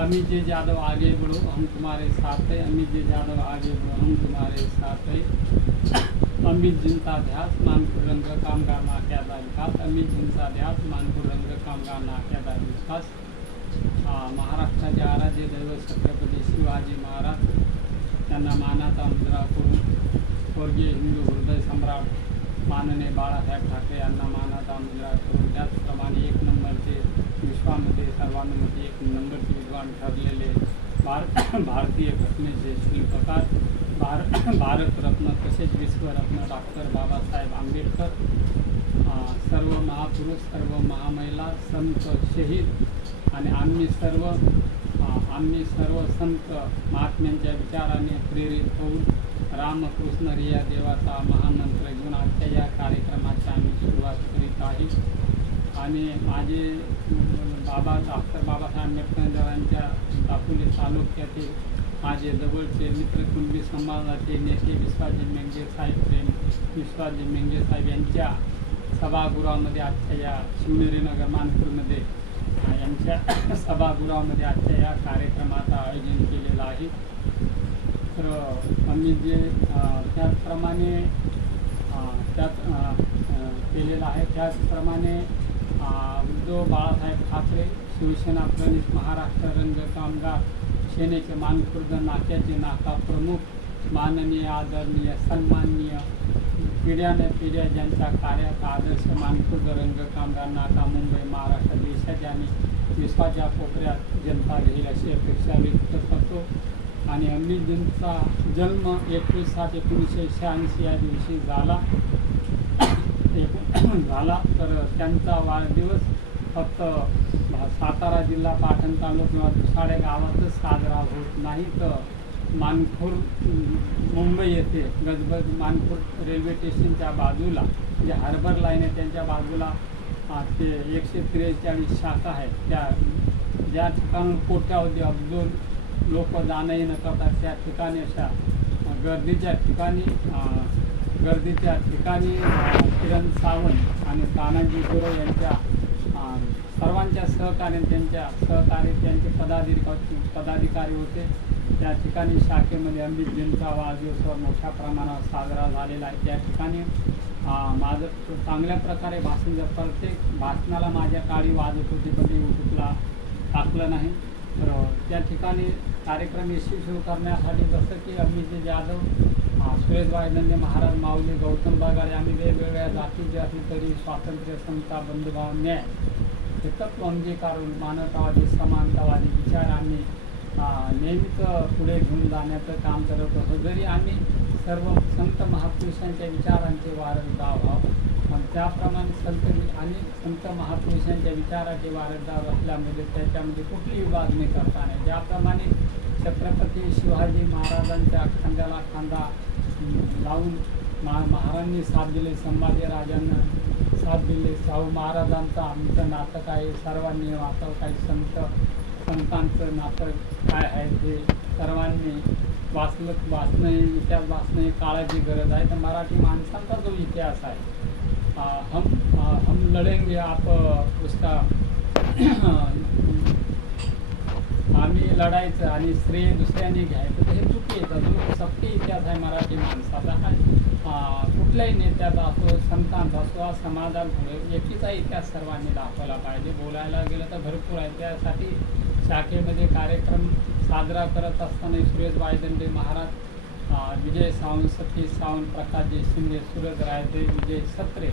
अमित जी यादव आगे बढ़ो हम तुम्हारे साथ है। अमित जी यादव आगे बढ़ो हम तुम्हारे साथ है। अमित जिंचा ध्यास मानपूर रंग कामगार नाक्याचा विकास अमित जिंचा ध्यास मानपूर रंग कामगार नाक्याचा विकास महाराष्ट्राचे आराध्य दैव छत्रपती शिवाजी महाराज त्यांना मानाचा मुद्रा करून स्वर्गीय हिंदू हृदय सम्राट माननीय बाळासाहेब ठाकरे यांना मानाचा मुद्रा करून त्याचप्रमाणे एक नंबरचे विश्वामध्ये सर्वांमध्ये एक नंबरचे विद्वान ठरलेले भारत भारतीय घटनेचे शिल्पकार भार भारतरत्न तसेच विश्वरत्न डॉक्टर बाबासाहेब आंबेडकर सर्व महापुरुष सर्व महामहिला संत शहीद आणि आम्ही सर्व आम्ही सर्व संत महात्म्यांच्या विचाराने प्रेरित होऊन रामकृष्ण रिया देवाचा महामंत्र घेऊन आजच्या या कार्यक्रमाची आम्ही सुरुवात करीत आहे. आणि माझे बाबा डॉक्टर बाबासाहेब आंबेडकरांच्या दापोली तालुक्यातील माझे जवळचे मित्र कुणबी समाजाचे नेते विश्वाजी मेंगे साहेब प्रेम विश्वाजी मेंगे साहेब यांच्या सभागृहामध्ये आजच्या या शिवनेरीनगर मानपूरमध्ये यांच्या सभागृहामध्ये आजच्या या कार्यक्रमाचं आयोजन केलेलं आहे. तर आम्ही जे त्याचप्रमाणे त्याच त्यात केलेलं आहे. त्याचप्रमाणे उद्धव बाळासाहेब ठाकरे शिवसेना प्रणित महाराष्ट्र रंग कामगार सेनेचे मानखुर्द नाक्याचे नाका प्रमुख माननीय आदरणीय सन्माननीय पिढ्याने पिढ्या ज्यांच्या कार्याचा आदर्श मानखुर्द रंग कामगार नाका मुंबई महाराष्ट्र देशाच्या आणि विश्वाच्या कोपऱ्यात जनता घेईल अशी अपेक्षा व्यक्त करतो. आणि अमितजींचा जन्म एकवीस सात एकोणीसशे शहाऐंशी या दिवशी झाला. झाला तर त्यांचा वाढदिवस फक्त सातारा जिल्हा पाटण तालुका किंवा दुसाडे गावातच साजरा होत नाही तर मानखूर मुंबई येथे गजबज मानखूर रेल्वे स्टेशनच्या बाजूला जे हार्बर लाईन आहे त्यांच्या बाजूला ते एकशे त्रेचाळीस शाखा आहेत. त्या ज्या ठिकाणून कोट्यावधी अब्दुल लोक जाणं येणं करतात त्या ठिकाणी अशा गर्दीच्या ठिकाणी गर्दीच्या ठिकाणी किरण सावंत आणि तानाजी गुरव यांच्या सर्वांच्या सहकार्य त्यांच्या सहकार्य त्यांचे पदाधिकारी पदाधिकारी होते. त्या ठिकाणी शाखेमध्ये अमितजींचा वाढदिवस मोठ्या प्रमाणावर साजरा झालेला आहे. त्या ठिकाणी माझं चांगल्या प्रकारे भाषण जर प्रत्येक भाषणाला माझ्या काळी वाजत होती पण ते यूट्यूबला टाकलं नाही. तर त्या ठिकाणी कार्यक्रम यशस्वी करण्यासाठी जसं की अमित जाधव सुरेश वायदंडे महाराज माऊली गौतम बागारे आम्ही वेगवेगळ्या जातीचे असली तरी स्वातंत्र्य समता बंधुभाव न्याय. हे तत्व अंगीकारून मानवतावादी समानतावादी विचार आम्ही नेहमीच पुढे घेऊन जाण्याचं काम करत होतो. जरी आम्ही सर्व संत महापुरुषांच्या विचारांचे वारसदार व्हावं पण त्याप्रमाणे संत आणि संत महापुरुषांच्या विचाराचे वारसदार असल्यामुळे त्याच्यामध्ये कुठली विभागणी करता नाही. ज्याप्रमाणे छत्रपती शिवाजी महाराजांच्या खांद्याला खांदा लावून मा महाराजांनी साथ दिले संभाजी राजांना साथ दिले. शाहू महाराजांचं आमचं नाटक आहे सर्वांनी वाचव काही संत संतांचं नाटक काय आहे? ते सर्वांनी वाचलं वाचणं इतिहास वाचणं हे काळाची गरज आहे. तर मराठी माणसांचा जो इतिहास आहे हम हम लढेंगे आप उसका आम्ही लढायचं आणि श्रेय दुसऱ्याने घ्यायचं तर हे चुकीचं जो सक्ती इतिहास आहे मराठी माणसाचा हा कुठल्याही नेत्याचा असो संतांचा असो हा समाजात एकीचा इतिहास सर्वांनी दाखवला पाहिजे. बोलायला गेलं तर भरपूर आहे. त्यासाठी शाखेमध्ये कार्यक्रम साजरा करत असताना सुरेश वायदंडे महाराज विजय सावंत सतीश सावंत प्रकाशजी शिंदे सुरज रायते विजय सत्रे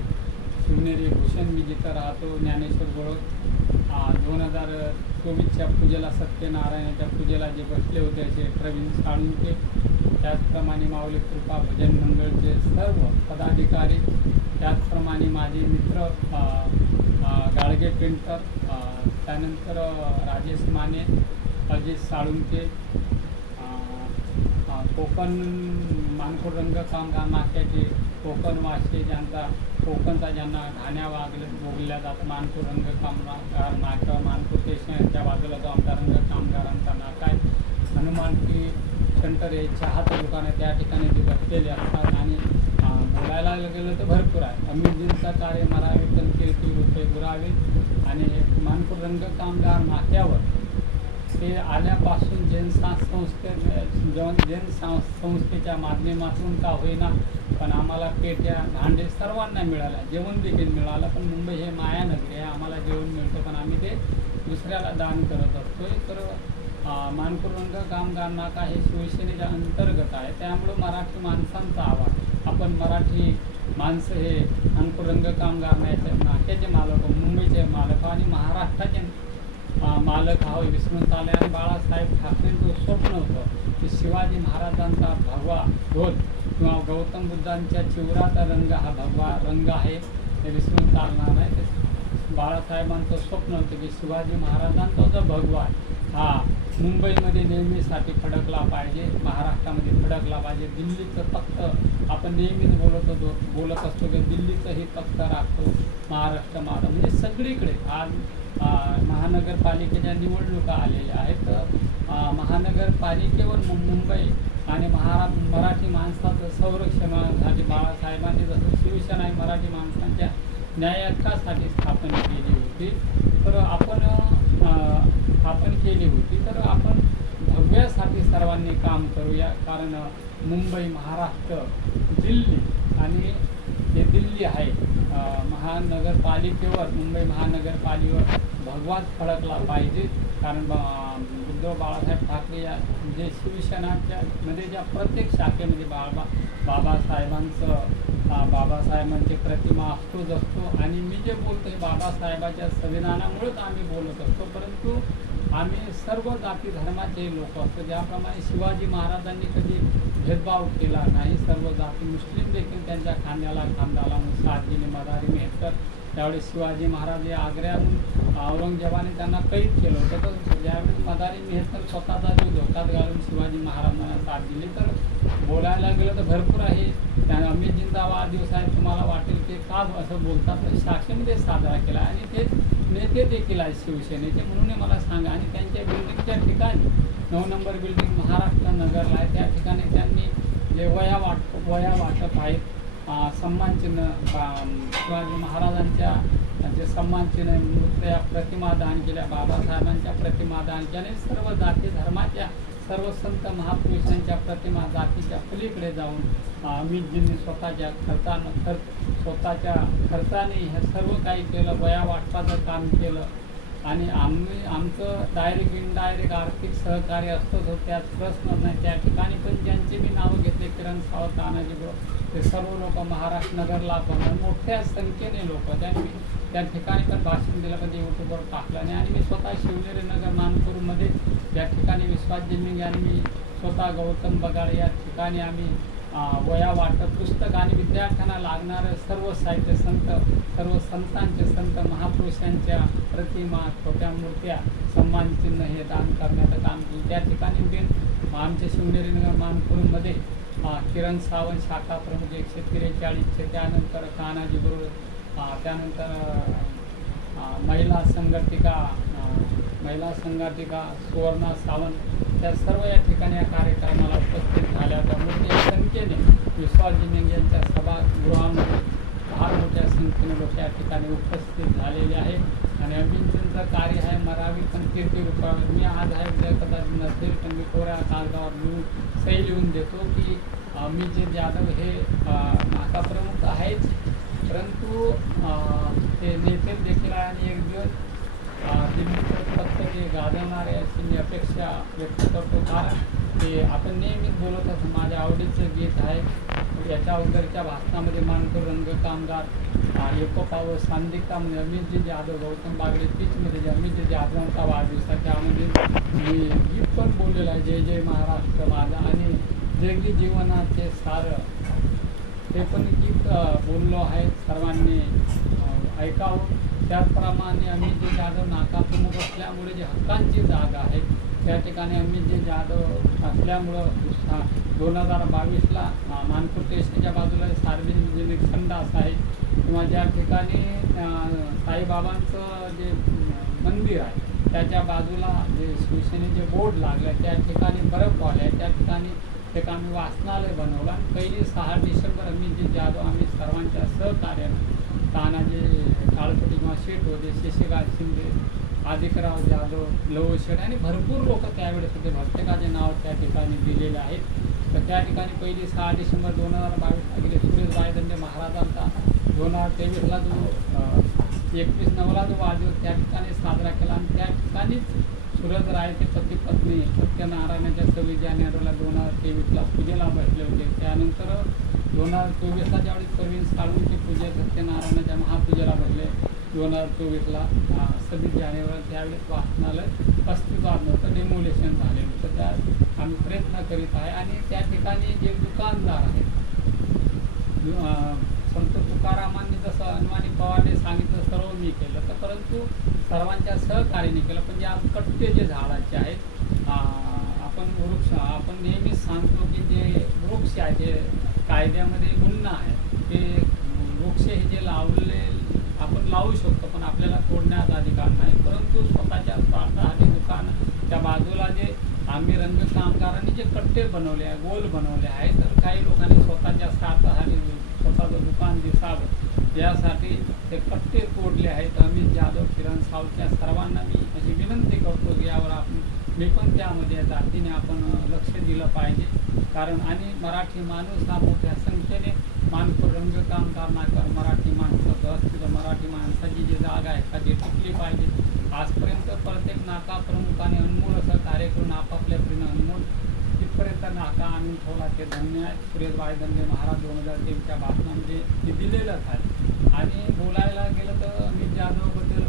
शिवनेरी भूषण मी जिथं राहतो ज्ञानेश्वर गोळक दोन हजार चोवीसच्या पूजेला सत्यनारायणाच्या पूजेला जे बसले होते असे प्रवीण साळुंके त्याचप्रमाणे माऊली कृपा भजन मंडळचे सर्व पदाधिकारी त्याचप्रमाणे माझे मित्र गाळगे गाडगे पेंटर त्यानंतर राजेश माने अजित साळुंके कोकण मानखोड रंगकाम कामगार नाक्याचे कोकण वाचे ज्यांचा कोकणचा ज्यांना घाण्या वागले बोगल्या जात मानपूर रंग कामगार नाका मानपूर स्टेशनच्या बाजूला जो आमचा रंग कामगारांचा नाका आहे. हनुमान की सेंटर हे चहाचं दुकान आहे त्या ठिकाणी ते बसलेले असतात आणि बोलायला गेलं तर भरपूर आहे. अमितजींचा कार्य मरावी तर कीर्ती रुपये गुरावे आणि मानपूर रंग कामगार नाक्यावर ते आल्यापासून जैन सा- संस्थे जैन जैन संस्थेच्या माध्यमातून का होईना पण आम्हाला पेट्या भांडे सर्वांना मिळाल्या जेवण देखील मिळालं पण मुंबई हे मायानगरी आहे. आम्हाला जेवण मिळतं पण आम्ही ते दुसऱ्याला दान करत असतो. तर अं, मानकुरंग कामगार नाका हे शिवसेनेच्या अंतर्गत आहे. त्यामुळं मराठी माणसांचा आवाज आपण मराठी माणसं हे मानकुरंग कामगार नाक्या नाक्याचे मालक मुंबईचे मालक आणि महाराष्ट्राचे मालक हा विसरून चालले आणि बाळासाहेब ठाकरेंचं स्वप्न होतं की शिवाजी महाराजांचा भगवा ढोल किंवा गौतम बुद्धांच्या चिवराचा रंग हा भगवा रंग आहे ते विसरून चालणार नाही ते बाळासाहेबांचं स्वप्न होतं की शिवाजी महाराजांचा जो भगवा आहे, हा मुंबईमध्ये नेहमीसाठी फडकला पाहिजे महाराष्ट्रामध्ये फडकला पाहिजे. दिल्लीचं फक्त आपण नेहमीच बोलत होतो बोलत असतो की दिल्लीचं हे फक्त राखतो महाराष्ट्र माझा म्हणजे सगळीकडे आज महानगरपालिकेच्या निवडणुका आलेल्या आहेत. महानगरपालिकेवर मुंबई आणि महारा मराठी माणसाचं संरक्षणासाठी बाळासाहेबांनी जसं शिवसेना मराठी माणसांच्या न्यायकासाठी स्थापन केली होती. तर आपण स्थापन केली होती. तर आपण भव्यासाठी सर्वांनी काम करूया. कारण मुंबई महाराष्ट्र दिल्ली आणि हे दिल्ली आहे. महानगरपालिकेवर मुंबई महानगरपालिकेवर भगवाच फडकला पाहिजे. कारण अं, उद्धव बाळासाहेब ठाकरे या जे शिवसेनाच्या मध्ये ज्या प्रत्येक शाखेमध्ये बाबा बाबासाहेबांचं बाबासाहेबांची प्रतिमा असतोच असतो. आणि मी जे बोलतो हे बाबासाहेबाच्या संविधानामुळेच आम्ही बोलत असतो. परंतु आम्ही सर्व जाती धर्माचे लोक असतो. ज्याप्रमाणे शिवाजी महाराजांनी कधी भेदभाव केला नाही सर्व जाती मुस्लिम देखील त्यांच्या खांद्याला खांदा लावून साथ मदारी मेहकर त्यावेळेस शिवाजी महाराज हे आग्र्याहून औरंगजेबाने त्यांना कैद केलं होतं. तर ज्यावेळेस मदारी मेहकर स्वतःचा जीव धोक्यात घालून शिवाजी महाराजांना साथ दिली तर बोलायला गेलं तर भरपूर आहे. त्या अमितजींचा वाढदिवस आहे तुम्हाला वाटेल ते का असं बोलतात. तर शाखेमध्ये साजरा केला आणि ते नेते देखील आहेत शिवसेनेचे. म्हणून मला सांगा. आणि त्यांच्या बिल्डिंगच्या ठिकाणी नऊ नंबर बिल्डिंग महाराष्ट्र नगरला आहे. त्या ठिकाणी त्यांनी जे वया वाट वया वाटप आहेत सन्मानचिन्ह शिवाजी महाराजांच्या जे सन्मानचिन्ह मूर्त्या प्रतिमा दान केल्या बाबासाहेबांच्या प्रतिमा दान केल्या सर्व जाती धर्माच्या सर्व संत महापुरुषांच्या प्रतिमा जातीच्या पलीकडे जाऊन अमितजींनी स्वतःच्या खर्चानं खर्च स्वतःच्या खर्चाने हे सर्व काही केलं वया वाटपाचं काम केलं. आणि आम्ही आमचं डायरेक्ट इनडायरेक्ट आर्थिक सहकार्य असतंच होतं त्यात प्रश्न नाही त्या ठिकाणी पण ज्यांची मी नावं घेतले किरण सावंत तानाजी बरो ते सर्व लोक महाराष्ट्र नगरला पण मोठ्या संख्येने लोक त्यांनी त्या ठिकाणी पण भाषण दिलं पण ते यूट्यूबवर टाकलं नाही. आणि मी स्वतः शिवनेरी नगर मानपूरमध्ये त्या ठिकाणी विश्वास जिम्मिंग आणि मी स्वतः गौतम बगाड या ठिकाणी आम्ही वया वाटप पुस्तक आणि विद्यार्थ्यांना लागणारं सर्व साहित्य संत सर्व संतांचे संत महापुरुषांच्या प्रतिमा छोट्या मूर्त्या सन्मान चिन्ह हे दान करण्याचं काम केलं. त्या ठिकाणी बिन आमच्या शिवनेरी मानपूरमध्ये किरण सावंत शाखा प्रमुख एकशे त्रेचाळीसचे त्यानंतर कानाजी बरोबर त्यानंतर महिला संघटिका महिला संघटिका सुवर्णा सावंत त्या सर्व या ठिकाणी या कार्यक्रमाला उपस्थित झाल्या होत्या मोठ्या संख्येने विश्वास जिमिंग यांच्या सभागृहामध्ये फार मोठ्या संख्येने लोक या ठिकाणी उपस्थित झालेले आहे आणि अभिनंदनचं कार्य आहे मरावी पण कीर्ती रूपावर. मी आज आहे उद्या कदाचित नसेल पण मी कोऱ्या कागदावर लिहून सही लिहून देतो की मी जे जाधव हे नाकाप्रमुख नाका प्रमुख आहेच परंतु ते नेते देखील आहे आणि एक दिवस दिल्लीचं फक्त जे गाजवणार आहे अशी मी अपेक्षा व्यक्त करतो. कारण ते आपण नेहमीच बोलत असतो माझ्या आवडीचं गीत आहे. याच्या अगोदरच्या भाषणामध्ये मानकर रंग कामगार अं, एकोपावर सांदिक कामगार म्हणजे अमितजी जाधव गौतम बागडे पीचमध्ये जे अमितजी जाधवांचा वाढदिवस आहे त्यामध्ये मी गीत पण बोललेलं आहे जय जय महाराष्ट्र माझा. आणि जगी जीवनाचे सार ते पण गीत बोललो आहे सर्वांनी ऐकावं. त्याचप्रमाणे अमितजी जाधव नाकाप्रमुख असल्यामुळे जी हक्कांची जागा आहे त्या ठिकाणी अमितजी जाधव असल्यामुळं दोन हजार बावीसला मानपूर टेस्टच्या बाजूला सार्वजनिक म्हणजे संडास आहे. किंवा ज्या ठिकाणी साईबाबांचं जे मंदिर आहे त्याच्या बाजूला जे शिवसेनेचे बोर्ड लागले आहे, त्या ठिकाणी बरफ वाले आहे त्या ठिकाणी एक आम्ही वाचनालय बनवलं आणि पहिली सहा डिसेंबर अमितजी जाधव आम्ही सर्वांच्या सहकार्यानं तानाजी काळपटी किंवा शेठ होते शशिकांत शिंदे आदिकराव जाधव लव आणि भरपूर लोक त्यावेळेस होते. प्रत्येकाचे नाव त्या ठिकाणी दिलेले आहेत तर त्या ठिकाणी पहिली सहा डिसेंबर दोन हजार बावीसला गेले सुरेश रायदंडे महाराजांचा दोन हजार तेवीसला जो एकवीस नवला जो वाढदिवस त्या ठिकाणी साजरा केला. आणि त्या ठिकाणीच सुरज रायचे पती पत्नी सत्यनारायणाच्या सव्वीस जानेवारीला दोन हजार तेवीसला पूजेला बसले होते. त्यानंतर दोन हजार चोवीसला ज्यावेळी प्रवीण साळूंची पूजा सत्यनारायणाच्या महापूजेला बसले. दोन हजार चोवीसला सव्वीस जानेवारी त्यावेळेस वाचनालय अस्तित्वात नव्हतं डेमोलेशन झालेलं होतं त्या आम्ही प्रयत्न करीत आहे आणि त्या ठिकाणी जे दुकानदार आहेत संत तुकारामांनी जसं हनुमानी पवारने सांगितलं सर्व मी केलं तर परंतु सर्वांच्या सहकार्याने केलं. पण जे आज कट्टे जे झाडाचे आहेत आपण वृक्ष आपण नेहमीच सांगतो की जे वृक्ष आहे जे कायद्यामध्ये गुन्हा आहे ते वृक्ष हे जे लावले आपण लावू शकतो पण आपल्याला तोडण्याचा अधिकार नाही. परंतु स्वतःच्या आणि दुकान त्या बाजूला जे आम्ही रंग कामगारांनी जे कट्टे बनवले आहे गोल बनवले आहे तर काही लोकांनी स्वतःच्या स्वार्थासाठी स्वतःचं दुकान दिसावं. यासाठी ते कट्टे तोडले आहेत. अमित जाधव किरण सावच्या सर्वांना मी अशी विनंती करतो की यावर आपण मी पण त्यामध्ये जातीने आपण लक्ष दिलं पाहिजे. कारण आणि मराठी माणूस हा मोठ्या संख्येने मानपूर रंगकाम करणार मराठी माणूस. अस्तित्व मराठी माणसाची जी जागा आहे का ती टिकली पाहिजे. आजपर्यंत प्रत्येक नाका प्रमुखाने अनमोल असं कार्य करून आपापल्या परीनं अनमोल. तिथपर्यंत नाका आणून ठेवला ते धन्य आहे. सुरेश धंदे महाराज दोन हजार तेवीसच्या भाषणामध्ये ते दिलेलंच आहे. आणि बोलायला गेलं तर अमित जाधवबद्दल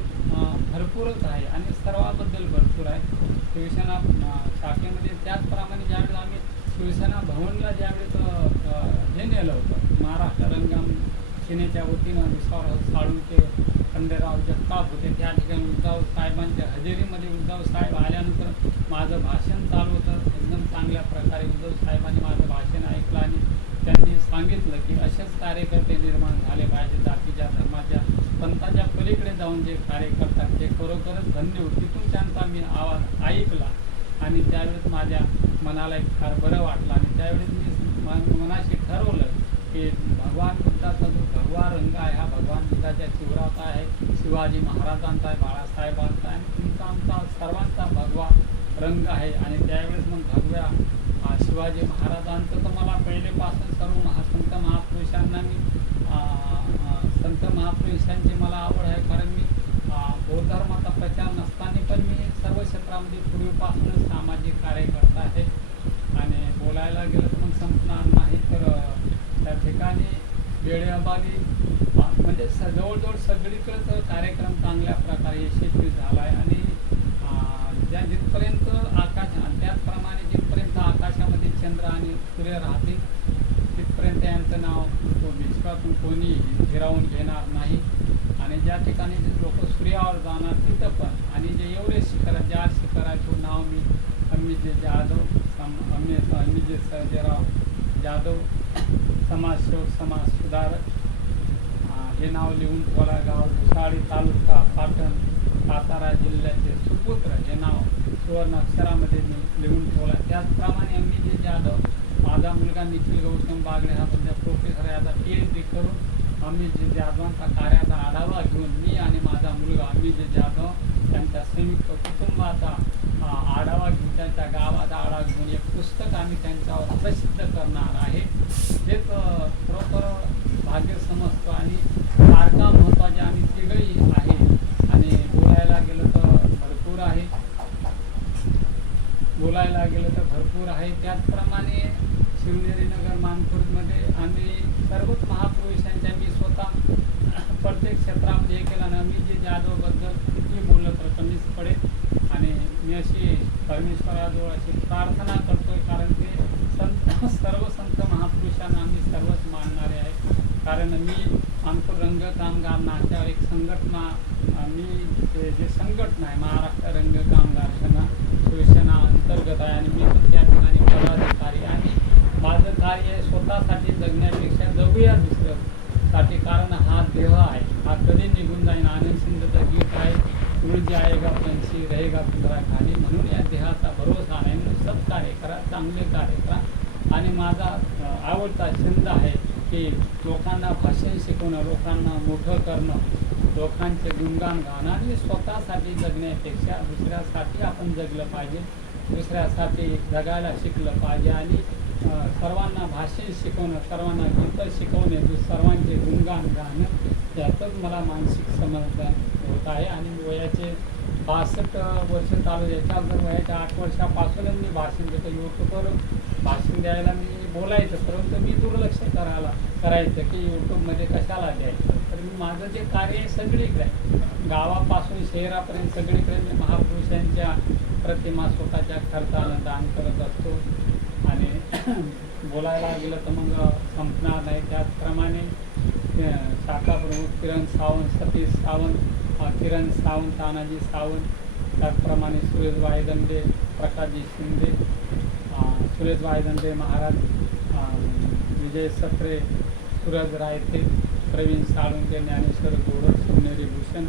भरपूरच आहे आणि सर्वाबद्दल भरपूर आहे. शिवसेना शाखेमध्ये त्याचप्रमाणे ज्यावेळेस आम्ही शिवसेना भवनला ज्यावेळेस हे नेलं होतं महाराष्ट्र रंगाम सेनेच्या वतीनं विश्वास साळुंके खंडेराव जगताप होते त्या ठिकाणी उद्धव साहेबांच्या हजेरीमध्ये उद्धव साहेब आल्यानंतर माझं भाषण चालू होतं एकदम चांगल्या प्रकारे उद्धव साहेबांनी माझं भाषण ऐकलं आणि त्यांनी सांगितलं की असेच कार्यकर्ते निर्माण झाले पाहिजे जातीच्या धर्माच्या पंथाच्या पलीकडे जाऊन जे कार्य करतात ते खरोखरच धन्य होते तिथून त्यांचा मी आवाज ऐकला. आणि त्यावेळेस माझ्या मनाला एक फार बरं वाटलं. आणि त्यावेळेस मी मनाशी ठरवलं की भगवान बुद्धाचा जो भगवा रंग आहे हा भगवान बुद्धाच्या शिवराचा आहे. शिवाजी महाराजांचा आहे बाळासाहेबांचा आहे. आणि तुमचा आमचा सर्वांचा भगवा रंग आहे. आणि त्यावेळेस मग भगव्या शिवाजी महाराजांचं तर मला पहिलेपासून सर्व महासंत महापुरुषांना मी संत महापुरुषांची मला आवड आहे. कारण मी बौद्ध धर्माचा प्रचार नसताना पण मी सर्व क्षेत्रामध्ये पूर्वीपासूनच सामाजिक कार्यकर्ता आहे. आणि बोलायला गेलं तर मग संपणार नाही तर अं, त्या ठिकाणी वेळेअभावी म्हणजे स जवळजवळ सगळीकडेच कार्यक्रम चांगल्या प्रकारे यशस्वी झाला आहे आणि ज्या जिथपर्यंत आकाश त्याचप्रमाणे जिथपर्यंत आकाशामध्ये चंद्र आणि सूर्य राहतील तिथपर्यंत यांचं नाव तो विश्वातून कोणी हिरावून घेणार नाही. आणि ज्या ठिकाणी लोक सूर्यावर जाणार तिथं पण. आणि जे एवढे शिखर ज्या शिखराचे नाव मी अमित जाधव सम अमित अमित जयराव जाधव समाजसेवक समाज आमदार हे नाव लिहून ठेवला गाव तालुका पाटण सातारा जिल्ह्याचे सुपुत्र हे नाव सुवर्ण अक्षरामध्ये मी लिहून ठेवला त्याचप्रमाणे जे जाधव माझा मुलगा निखिल गौतम बागडे हा सध्या प्रोफेसर याचा पी एच डी करून अमित जाधवांचा कार्याचा आढावा घेऊन मी आणि माझा मुलगा अमित जाधव त्यांच्या संयुक्त कुटुंबाचा आढावा घेऊन त्यांच्या गावाचा आढावा घेऊन एक पुस्तक आम्ही त्यांच्यावर प्रसिद्ध करणार आहे. हेच खरोखर भाग्य समजतो आणि तारका महत्त्वाचे आम्ही तिघही आहे. आणि बोलायला गेलं तर भरपूर आहे. बोलायला गेलं तर भरपूर आहे. त्याचप्रमाणे शिवनेरी नगर मानपूरमध्ये आम्ही सर्वच महापुरुषांच्या मी स्वतः प्रत्येक क्षेत्रामध्ये हे केलं आणि मी जे जाधवबद्दल किती बोललं तर कमीच पडेल. आणि मी अशी परमेश्वराजवळ अशी प्रार्थना करतोय कारण ते संत सर्व संत महापुरुषांना आम्ही सर्वच मानणारे आहे कारण मी आमचं रंग कामगार नाट्यावर एक संघटना मी जे संघटना आहे महाराष्ट्र रंग कामगार सेना शिवसेना अंतर्गत आहे आणि मी पण त्या ठिकाणी पदाधिकारी आणि माझं कार्य स्वतःसाठी जगण्यापेक्षा जगूया दुसरं साठी कारण हा देह आहे. हा कधी निघून जाईन? आनंद सिंधचं गीत आहे सूरज आएगा पंछी रहेगा पिंजरा खाली म्हणून या देहाचा भरोसा नाही. म्हणून सब कार्य करा चांगले कार्य करा. आणि माझा आवडता छंद आहे की लोकांना भाषण शिकवणं लोकांना मोठं करणं लोकांचे गुणगान गाणं आणि स्वतःसाठी जगण्यापेक्षा दुसऱ्यासाठी आपण जगलं पाहिजे. दुसऱ्यासाठी जगायला शिकलं पाहिजे आणि सर्वांना भाषण शिकवणं सर्वांना गीतं शिकवणे सर्वांचे गुणगान गाणं यातच मला मानसिक समर्थन होत आहे आणि वयाचे बासष्ट वर्ष चालू याच्या अगोदर वयाच्या आठ वर्षापासूनच मी भाषण देतो. युट्यूबवर भाषण द्यायला मी बोलायचं. परंतु मी दुर्लक्ष करायला करायचं की यूट्यूबमध्ये कशाला द्यायचं? तर मी माझं जे कार्य आहे सगळीकडे. गावापासून शहरापर्यंत सगळीकडे मी महापुरुषांच्या प्रतिमा स्वतःच्या खर्चानं दान करत असतो. आणि बोलायला गेलं तर मग संपणार नाही. त्याचप्रमाणे शाखा प्रमुख किरण सावंत सतीश सावंत किरण सावंत तानाजी सावंत त्याचप्रमाणे सुरेश वायदंडे प्रकाशजी शिंदे सुरेश वायदंडे महाराज विजय सत्रे सूरज रायते प्रवीण साळुंके ज्ञानेश्वर गोरख सोनेरी भूषण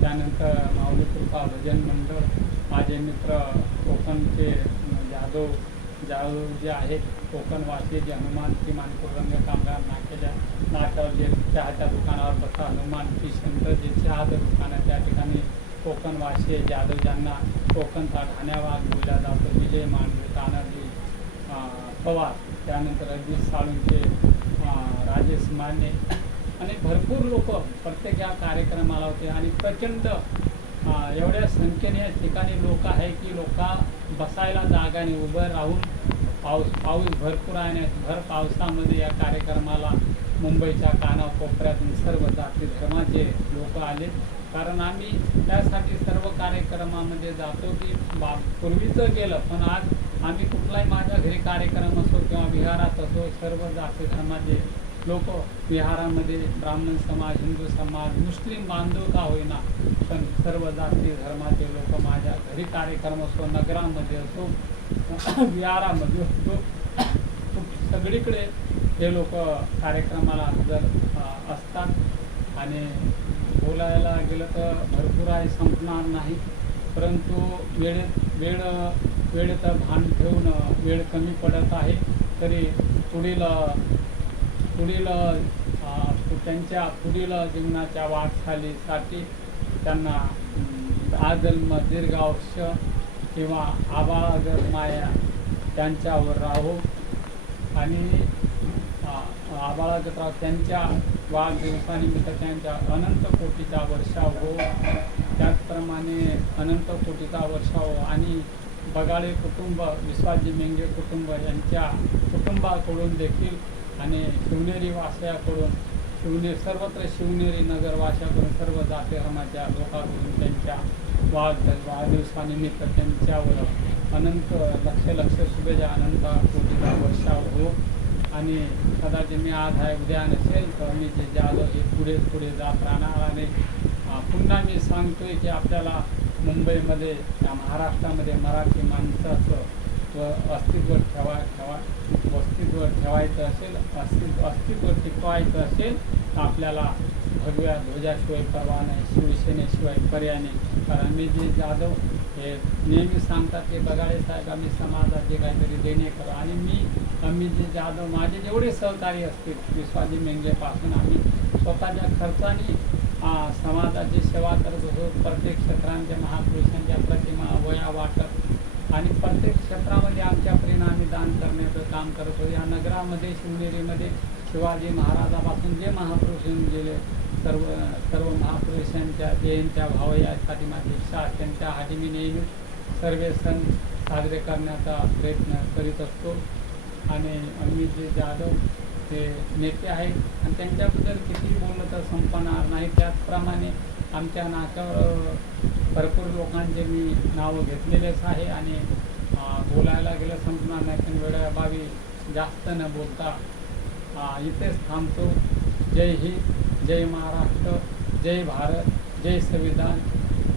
त्यानंतर माऊली कृपा भजन मंडळ माझे मित्र कोकणचे जाधव जाधव जे आहेत कोकणवासी जे हनुमान किमान रंग कामगार नाकेल्या नाकावर जे चहाच्या दुकानावर बसा हनुमान किशनकर जे चहाचं दुकान आहे. त्या ठिकाणी कोकणवासी आहे, जाधव ज्यांना कोकणचा ठाण्यावाग बोलला जातो. विजय मांडवे तानाजी पवार त्यानंतर अजित साळुंके राजेश माने आणि भरपूर लोक प्रत्येक या कार्यक्रमाला होते. आणि प्रचंड एवढ्या संख्येने या ठिकाणी लोक आहे की लोक बसायला जागाने उभं राहून पाऊस पाऊस भरपूर आहे भर पावसामध्ये या कार्यक्रमाला मुंबईच्या कानाकोपऱ्यातून सर्व जाती धर्माचे लोक आले कारण आम्ही त्यासाठी सर्व कार्यक्रमामध्ये जातो की बा पूर्वीचं गेलं पण आज आम्ही कुठलाही माझ्या घरी कार्यक्रम असो किंवा विहारात असो सर्व जाती धर्माचे लोक विहारामध्ये ब्राह्मण समाज हिंदू समाज मुस्लिम बांधव का होईना पण सर्व जाती धर्माचे लोक माझ्या घरी कार्यक्रम असो नगरामध्ये असो विहारामध्ये असो खूप सगळीकडे हे लोक कार्यक्रमाला हजर असतात. आणि बोलायला गेलं तर भरपूर आहे संपणार नाही. परंतु वेळेत वेळ वेळेचं भान ठेवून वेळ कमी पडत आहे. तरी पुढील पुढील त्यांच्या पुढील जीवनाच्या वाटचालीसाठी त्यांना आजन्म दीर्घायुष्य किंवा आबाळ माया त्यांच्यावर राहो आणि आबाळागतराव त्यांच्या वाढदिवसानिमित्त त्यांच्या अनंत कोटीचा वर्षाव हो. त्याचप्रमाणे अनंत कोटीचा वर्षाव हो. आणि बगाळे कुटुंब विश्वाजी मेंगे कुटुंब यांच्या कुटुंबाकडून देखील आणि शिवनेरी वास्याकडून शिवने सर्वत्र शिवनेरी नगरवासियाकडून सर्व जाती धर्माच्या लोकांकडून त्यांच्या वाढ वाढदिवसानिमित्त त्यांच्यावर अनंत लक्ष लक्ष शुभेच्या अनंत कोटीचा वर्षा हो. आणि कदाचित मी आज आहे उद्या नसेल तर मी जे जादव हे पुढे पुढे जात राहणार आणि पुन्हा मी सांगतोय की आपल्याला मुंबईमध्ये त्या महाराष्ट्रामध्ये मराठी माणसाचं व अस्तित्व ठेवा ठेवा. अस्तित्व ठेवायचं असेल अस्तित्व अस्तित्व टिकवायचं असेल तर आपल्याला भगव्या ध्वजाशिवाय परवा नाही शिवसेनेशिवाय पर्याय नाही. कारण मी जे जाधव हे नेहमी सांगतात ते बगाडे साहेब आम्ही समाजाचे काहीतरी देणे करू. आणि मी आम्ही जे जाधव माझे जेवढे सहकारी असतील विश्वाजी मेंगेपासून आम्ही स्वतःच्या खर्चाने समाजाची सेवा करत होतो. प्रत्येक क्षेत्रांच्या महापुरुषांच्या प्रतिमा वया वाटत आणि प्रत्येक क्षेत्रामध्ये आमच्या परीने दान करण्याचं काम करत होतो. या नगरामध्ये शिवनेरीमध्ये शिवाजी महाराजापासून जे महापुरुष येऊन गेले सर्व सर्व महापुरुषांच्या जयंत्या भावयासाठी माझी इच्छा त्यांच्या हाती मी नेहमी सर्व सण साजरे करण्याचा प्रयत्न करीत असतो. आणि अमित जे जाधव ते नेते आहेत. आणि त्यांच्याबद्दल किती बोललं तर संपणार नाही. त्याचप्रमाणे आमच्या नाक्यावर भरपूर लोकांचे मी नावं घेतलेलेच आहे. आणि बोलायला गेलं संपणार नाही. पण वेळेअभावी जास्त न बोलता इथेच थांबतो. जय हिंद जय महाराष्ट्र जय भारत जय संविधान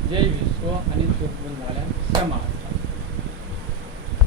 जय विश्व आणि चुकून झाल्या. क्षमा.